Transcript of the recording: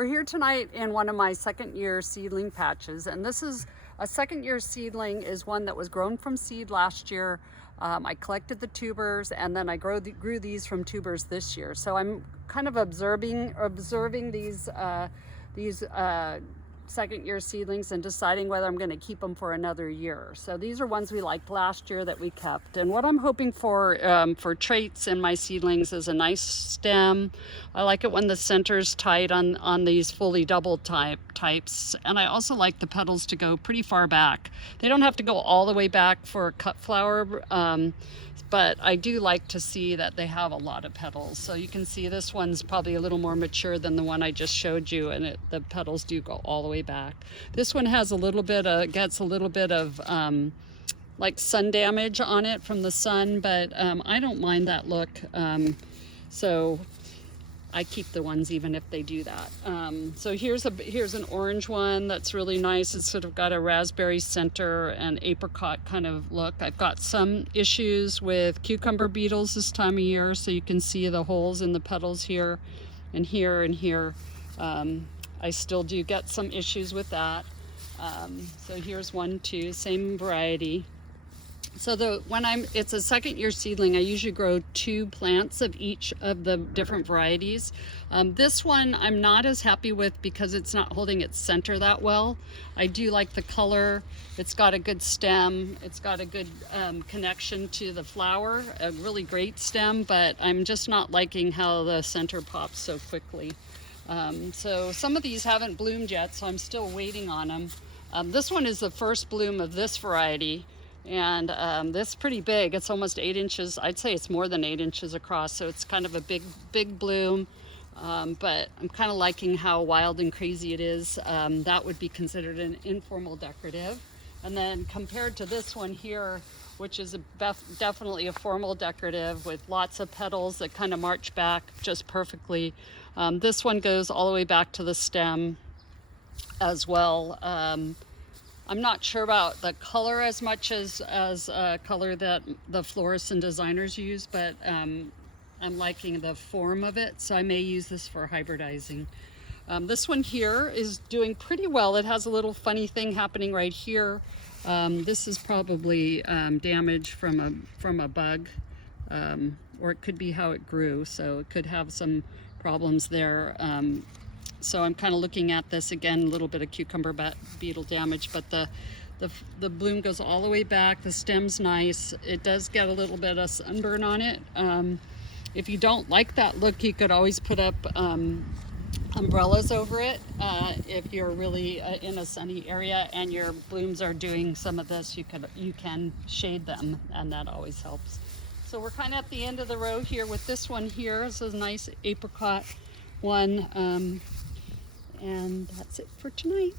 We're here tonight in one of my second year seedling patches, and this is a second year seedling, is one that was grown from seed last year. I collected the tubers and then I grew these from tubers this year. So I'm kind of observing these second year seedlings and deciding whether I'm going to keep them for another year. So these are ones we liked last year that we kept, and what I'm hoping for traits in my seedlings is a nice stem. I like it when the center's tight on these fully doubled types, and I also like the petals to go pretty far back. They don't have to go all the way back for a cut flower, but I do like to see that they have a lot of petals. So you can see this one's probably a little more mature than the one I just showed you, and the petals do go all the way back. This one has gets a little bit of like sun damage on it from the sun, but I don't mind that look. So I keep the ones even if they do that. So here's an orange one that's really nice. It's sort of got a raspberry center and apricot kind of look. I've got some issues with cucumber beetles this time of year, so you can see the holes in the petals here and here and here. I still do get some issues with that. So here's one too, same variety. So it's a second year seedling, I usually grow 2 plants of each of the different varieties. This one I'm not as happy with because it's not holding its center that well. I do like the color. It's got a good stem. It's got a good connection to the flower, a really great stem, but I'm just not liking how the center pops so quickly. So some of these haven't bloomed yet, so I'm still waiting on them. This one is the first bloom of this variety. And this is pretty big. It's almost 8 inches. I'd say it's more than 8 inches across, so it's kind of a big bloom. But I'm kind of liking how wild and crazy it is. That would be considered an informal decorative. And then compared to this one here, which is definitely a formal decorative with lots of petals that kind of march back just perfectly. This one goes all the way back to the stem as well. I'm not sure about the color as much as color that the florists and designers use, but I'm liking the form of it, so I may use this for hybridizing. This one here is doing pretty well. It has a little funny thing happening right here. This is probably damage from a bug, or it could be how it grew, so it could have some problems there. So I'm kind of looking at this again, a little bit of cucumber beetle damage, but the bloom goes all the way back. The stem's nice. It does get a little bit of sunburn on it. If you don't like that look, you could always put up umbrellas over it. If you're really in a sunny area and your blooms are doing some of this, you can shade them, and that always helps. So we're kind of at the end of the row here with this one here. This is a nice apricot one. And that's it for tonight.